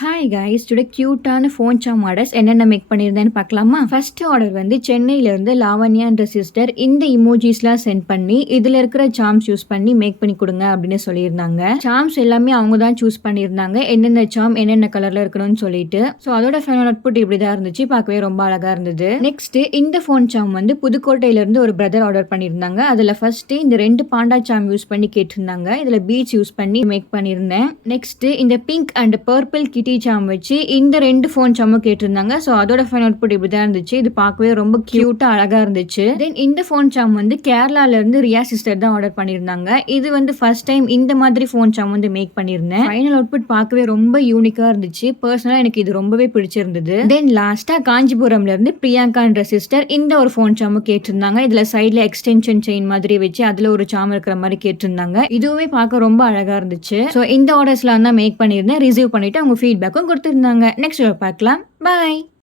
Hi guys, today கியூட்டான phone சாம் orders என்னென்ன make பண்ணியிருந்தேன்னு பார்க்கலாமா? First order வந்து சென்னையிலேருந்து லாவண்யான்ற சிஸ்டர் இந்த இமோஜிஸ்லாம் சென்ட் பண்ணி இதில் இருக்கிற சாம்ஸ் யூஸ் பண்ணி மேக் பண்ணி கொடுங்க அப்படின்னு சொல்லியிருந்தாங்க. சாம்ஸ் எல்லாமே அவங்க தான் சூஸ் பண்ணியிருந்தாங்க, என்னென்ன சாம் என்னென்ன கலரில் இருக்கணும்னு சொல்லிட்டு. ஸோ அதோட ஃபைனல் அவுட்புட் இப்படி தான் இருந்துச்சு, பார்க்கவே ரொம்ப அழகாக இருந்தது. நெக்ஸ்ட் இந்த ஃபோன் சாம் வந்து புதுக்கோட்டையிலேருந்து ஒரு பிரதர் ஆர்டர் பண்ணியிருந்தாங்க. அதில் ஃபர்ஸ்ட் இந்த 2 பாண்டா சாம் யூஸ் பண்ணி கேட்டிருந்தாங்க. இதில் பீச் யூஸ் பண்ணி மேக் பண்ணியிருந்தேன். நெக்ஸ்ட் இந்த பிங்க் அண்ட் பர்பிள் கிட்டி சாம் வச்சு இந்த 2 ஃபோன் சாமும் கேட்டிருந்தாங்க. ஸோ அதோட ஃபைனல் அவுட்புட் இப்படிதான் இருந்துச்சு. இது பார்க்கவே ரொம்ப கியூட்டா அழகா இருந்துச்சு. தென் இந்த ஃபோன் சாம் வந்து கேரளால இருந்து ரியா சிஸ்டர் தான் ஆர்டர் பண்ணியிருந்தாங்க. இது வந்து ஃபர்ஸ்ட் டைம் இந்த மாதிரி ஃபோன் சாம் வந்து மேக் பண்ணியிருந்தேன். ஃபைனல் அவுட்புட் பார்க்கவே ரொம்ப யூனிக்கா இருந்துச்சு. பர்சனலா எனக்கு இது ரொம்பவே பிடிச்சிருந்தது. தென் லாஸ்டா காஞ்சிபுரம்ல இருந்து பிரியங்கான்ற சிஸ்டர் இந்த ஒரு ஃபோன் சாமும் கேட்டிருந்தாங்க. இதுல சைட்ல எக்ஸ்டென்ஷன் செயின் மாதிரி வச்சு அதுல ஒரு சாம் இருக்கிற மாதிரி கேட்டிருந்தாங்க. இதுவுமே பார்க்க ரொம்ப அழகா இருந்துச்சு. ஸோ இந்த ஆர்டர்ஸ்லாம் தான் மேக் பண்ணியிருந்தேன். ரிசீவ் பண்ணிட்டு அவங்க ஃபீட்பேக்கும் கொடுத்திருந்தாங்க. நெக்ஸ்ட் பார்க்கலாம். பாய்.